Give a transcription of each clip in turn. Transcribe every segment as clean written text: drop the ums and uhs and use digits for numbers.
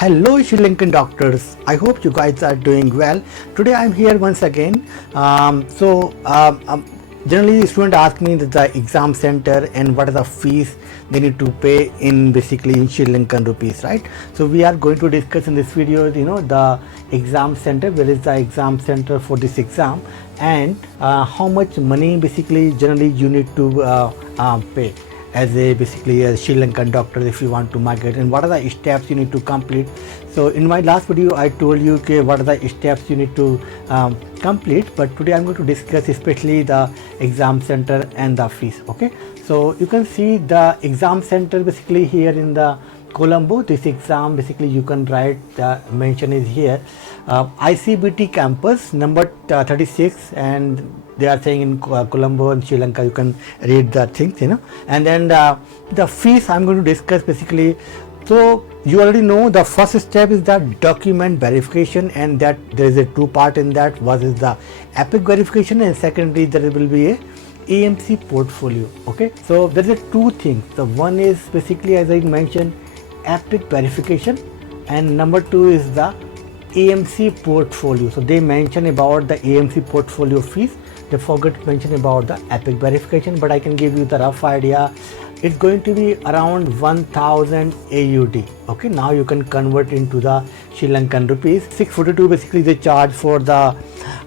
Hello Sri Lankan doctors, I hope you guys are doing well. Today I am here once again. Generally students ask me the exam center and what are the fees they need to pay in basically in Sri Lankan rupees, right? So we are going to discuss in this video the exam center, where is the exam center for this exam, and how much money basically generally you need to pay as a basically a Sri Lankan doctor if you want to migrate, and what are the steps you need to complete. So in my last video I told you what are the steps you need to complete, but today I'm going to discuss especially the exam center and the fees. Okay, so you can see the exam center basically here in the Colombo. This exam basically you can write, the mention is here, ICBT campus number 36, and they are saying in Colombo and Sri Lanka. You can read the things, and then the fees I'm going to discuss basically. So you already know the first step is the document verification, and that there is a two part in that. One is the epic verification, and secondly there will be a AMC portfolio. Okay, so there is a two things. The one is basically, as I mentioned, epic verification, and number two is the AMC portfolio. So they mention about the AMC portfolio fees. They forgot to mention about the epic verification, but I can give you the rough idea. It's going to be around 1000 AUD. Okay, now you can convert into the Sri Lankan rupees. 642 basically they charge for the,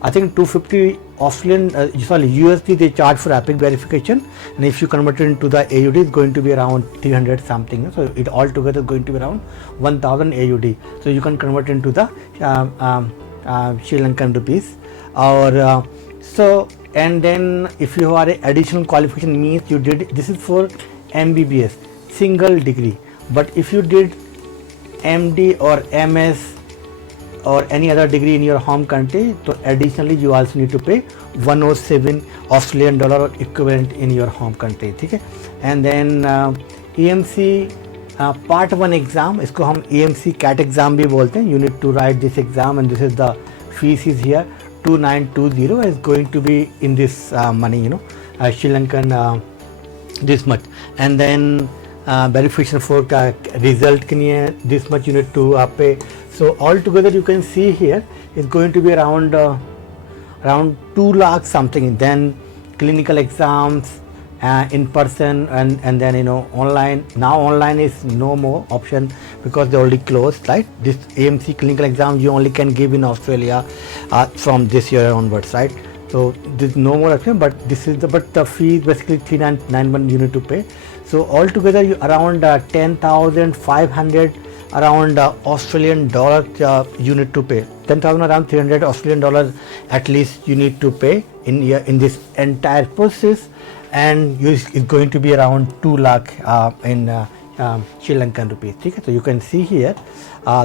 I think 250 USD they charge for epic verification, and if you convert it into the AUD, it's going to be around 300 something. So it altogether is going to be around 1000 AUD. So you can convert into the Sri Lankan rupees, or so. And then if you are a additional qualification, means you did, this is for MBBS single degree, but if you did MD or MS or any other degree in your home country, so additionally you also need to pay 107 Australian dollar or equivalent in your home country. Okay, and then AMC part 1 exam, इसको हम AMC CAT exam भी बोलते हैं. You need to write this exam, and this is the fees is here 2920 is going to be in this money, Sri Lankan this much, and then verification for result के लिए this much you need to pay. So altogether you can see here is going to be around 2 lakh something. Then clinical exams in person, and then online. Now online is no more option because they already closed, right? This AMC clinical exam you only can give in Australia from this year onwards, right? So there's no more option, but this is the fee is basically 3991 you need to pay. So altogether you around 10,500 around Australian dollar you need to pay. 10,000 around 300 Australian dollars at least you need to pay in this entire process, and it's going to be around 2 lakh in Sri Lankan rupees. Okay? So you can see here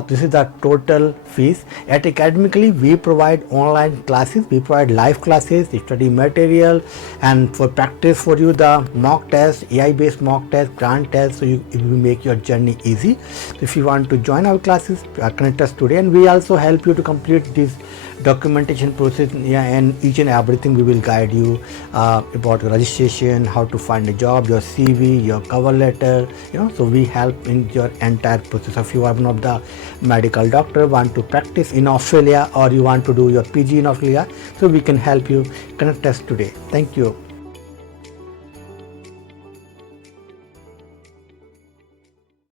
this is the total fees. At Academically we provide online classes, we provide live classes, study material, and for practice for you the mock test, AI based mock test, grant test, so it will make your journey easy. So if you want to join our classes, connect us today, and we also help you to complete this documentation process, and each and everything we will guide you about registration, how to find a job, your CV, your cover letter, so we help in your entire process. If you are not the medical doctor, want to practice in Australia, or you want to do your PG in Australia, so we can help you. Connect us today. Thank you.